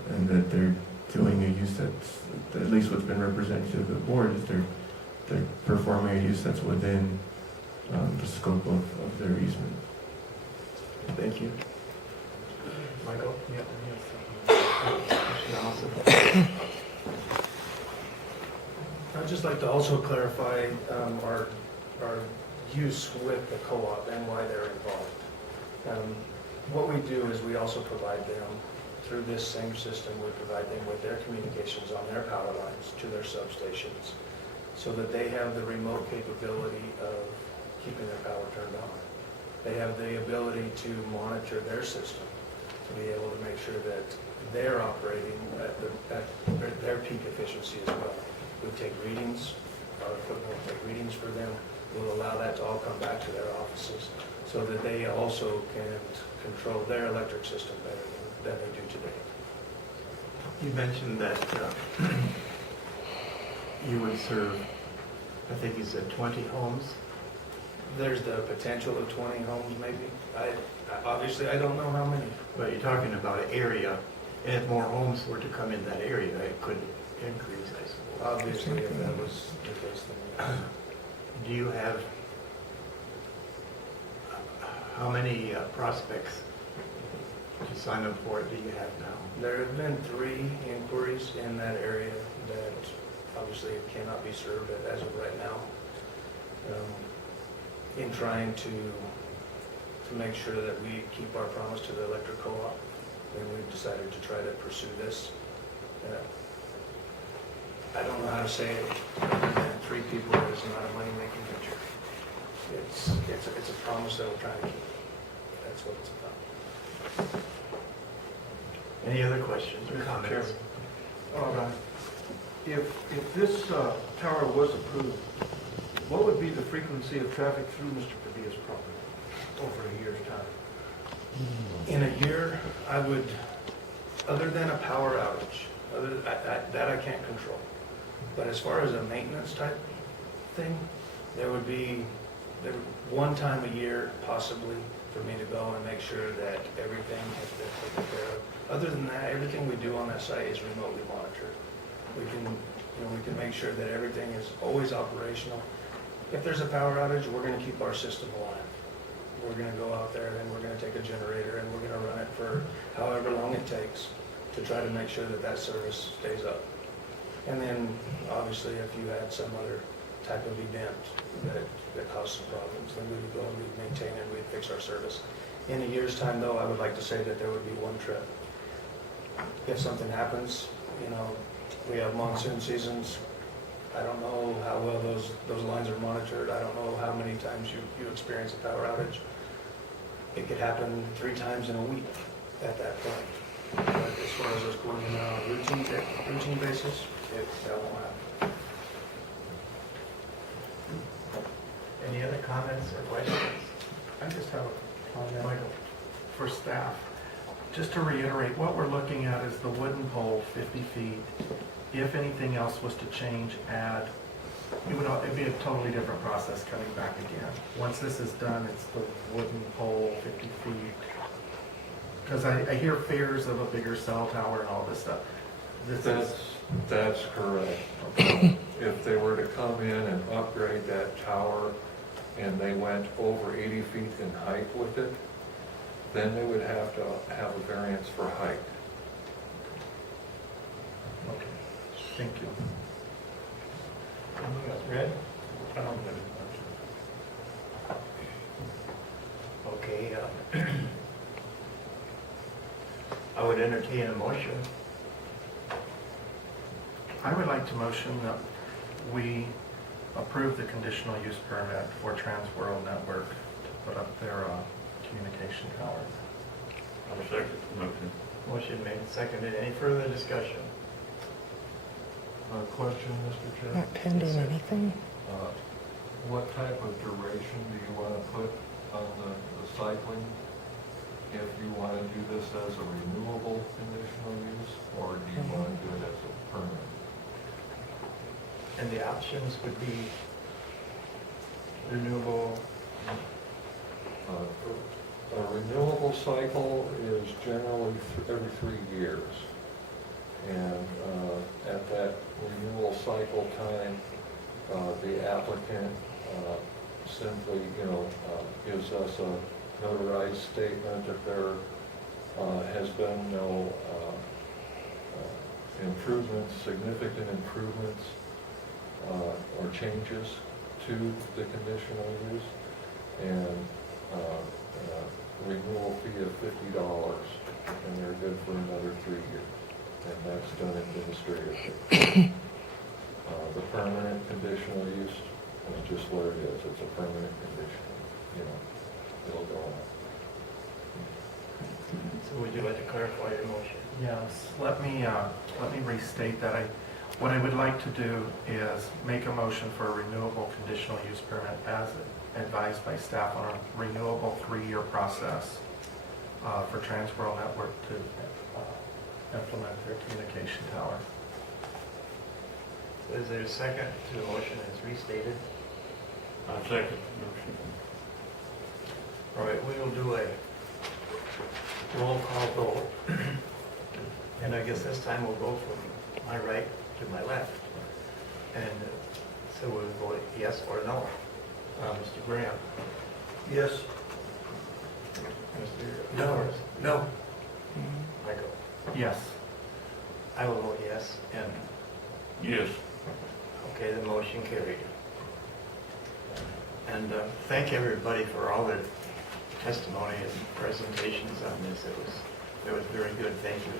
and that they're doing a use that's, at least what's been represented to the board, is they're performing a use that's within the scope of their easement. Thank you. Michael? Yeah. I'd just like to also clarify our use with the co-op and why they're involved. What we do is we also provide them, through this same system, we provide them with their communications on their power lines to their substations, so that they have the remote capability of keeping their power turned on. They have the ability to monitor their system, to be able to make sure that they're operating at their peak efficiency as well. We take readings, our equipment will take readings for them. We'll allow that to all come back to their offices, so that they also can control their electric system better than they do today. You mentioned that you would serve, I think you said 20 homes. There's the potential of 20 homes maybe. Obviously, I don't know how many. But you're talking about an area, and if more homes were to come in that area, it could increase, I suppose. Obviously, if that was the case, then yes. Do you have, how many prospects to sign up for it do you have now? There have been 3 inquiries in that area that obviously cannot be served as of right now. In trying to make sure that we keep our promise to the electric co-op, then we've decided to try to pursue this. I don't know how to say it, other than 3 people is not a money-making venture. It's a promise that we're trying to keep. That's what it's about. Any other questions or comments? If this tower was approved, what would be the frequency of traffic through Mr. Padilla's property over a year's time? In a year, I would, other than a power outage, that I can't control. But as far as a maintenance type thing, there would one time a year possibly for me to go and make sure that everything has been taken care of. Other than that, everything we do on that site is remotely monitored. We can make sure that everything is always operational. If there's a power outage, we're going to keep our system alive. We're going to go out there and we're going to take a generator and we're going to run it for however long it takes to try to make sure that that service stays up. And then, obviously, if you had some other type of event that caused some problems, then we would go and we'd maintain and we'd fix our service. In a year's time, though, I would like to say that there would be one trip. If something happens, we have monsoon seasons. I don't know how well those lines are monitored. I don't know how many times you experience a power outage. It could happen 3 times in a week at that point. But as far as us going in on a routine basis, that won't happen. Any other comments or questions? I just have a comment for staff. Just to reiterate, what we're looking at is the wooden pole, 50 feet. If anything else was to change, it'd be a totally different process coming back again. Once this is done, it's the wooden pole, 50 feet. Because I hear fears of a bigger cell tower and all this stuff. That's correct. Okay. If they were to come in and upgrade that tower and they went over 80 feet in height with it, then they would have to have a variance for height. Okay, thank you. Anything else, Red? I don't have any questions. Okay, I would entertain a motion. I would like to motion that we approve the conditional use permit for Trans World Network to put up their communication tower. I'll second the motion. Motion made, seconded. Any further discussion? Question, Mr. Chair? Not pending anything. What type of duration do you want to put on the cycling? If you want to do this as a renewable conditional use, or do you want to do it as a permanent? And the options would be renewable. A renewable cycle is generally every 3 years. And at that renewal cycle time, the applicant simply, gives us a notarized statement that there has been no improvements, significant improvements or changes to the conditional use, and renewal fee of $50, and they're good for another 3 years, and that's done administratively. The permanent conditional use is just what it is. It's a permanent condition. It'll go on. So would you like to clarify your motion? Yes, let me restate that. What I would like to do is make a motion for a renewable conditional use permit as advised by staff on a renewable 3-year process for Trans World Network to implement their communication tower. So is there a second to the motion as restated? I'll second the motion. All right, we will do a roll call vote. And I guess this time we'll go from my right to my left. And so we'll vote yes or no. Mr. Graham? Yes. Mr. No. Torrance? No. Michael? Yes. I will vote yes, and, Yes. okay, the motion carried. And thank everybody for all their testimony and presentations on this. It was very good, thank you.